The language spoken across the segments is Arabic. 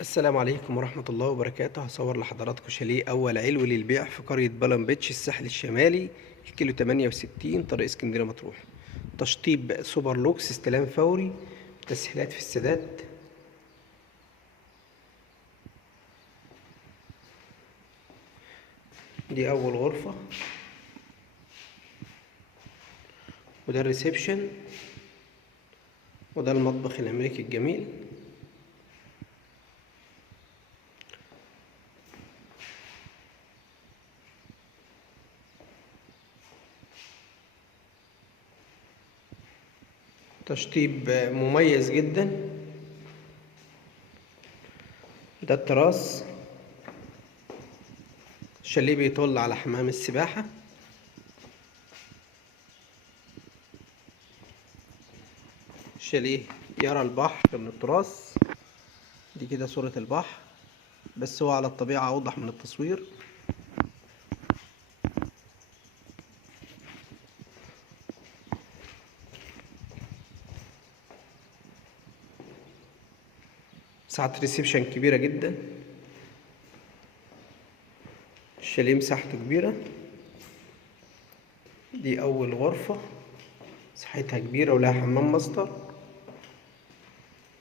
السلام عليكم ورحمة الله وبركاته. هصور لحضراتكم شاليه أول علوي للبيع في قرية بالم بيتش الساحل الشمالي، الكيلو 68 طريق اسكندرية مطروح. تشطيب سوبر لوكس، استلام فوري، تسهيلات في السداد. دي أول غرفة، وده الريسبشن، وده المطبخ الأمريكي الجميل. تشطيب مميز جدا. ده التراس. الشاليه بيطل على حمام السباحة. الشاليه يرى البحر من التراس. دي كده صورة البحر، بس هو على الطبيعة أوضح من التصوير. مساحة ريسبشن كبيرة جدا. الشاليه مساحته كبيرة. دي أول غرفة، مساحتها كبيرة ولها حمام ماستر.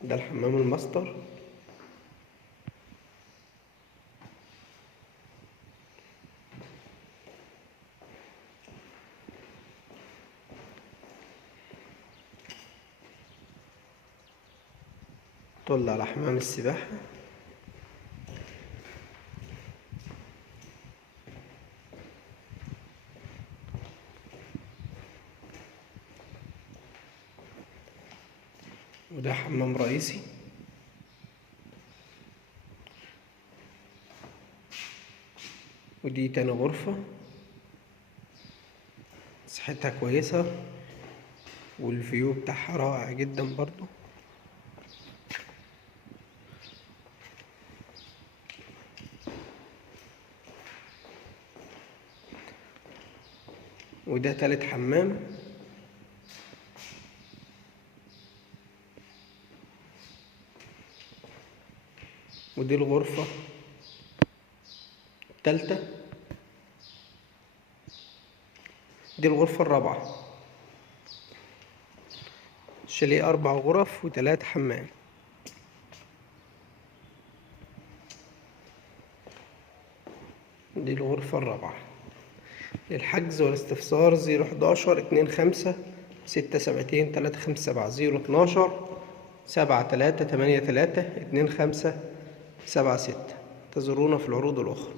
ده الحمام الماستر. طل على حمام السباحة. وده حمام رئيسي. ودي تاني غرفة، مساحتها كويسة والفيو بتاعها رائع جدا برضو. وده تالت حمام. ودي الغرفة التالتة. دي الغرفة الرابعة. الشاليه 4 غرف و3 حمام. دي الغرفة الرابعة. للحجز والاستفسار 011-25-672-357 012-7383-2576. تزورونا في العروض الأخرى.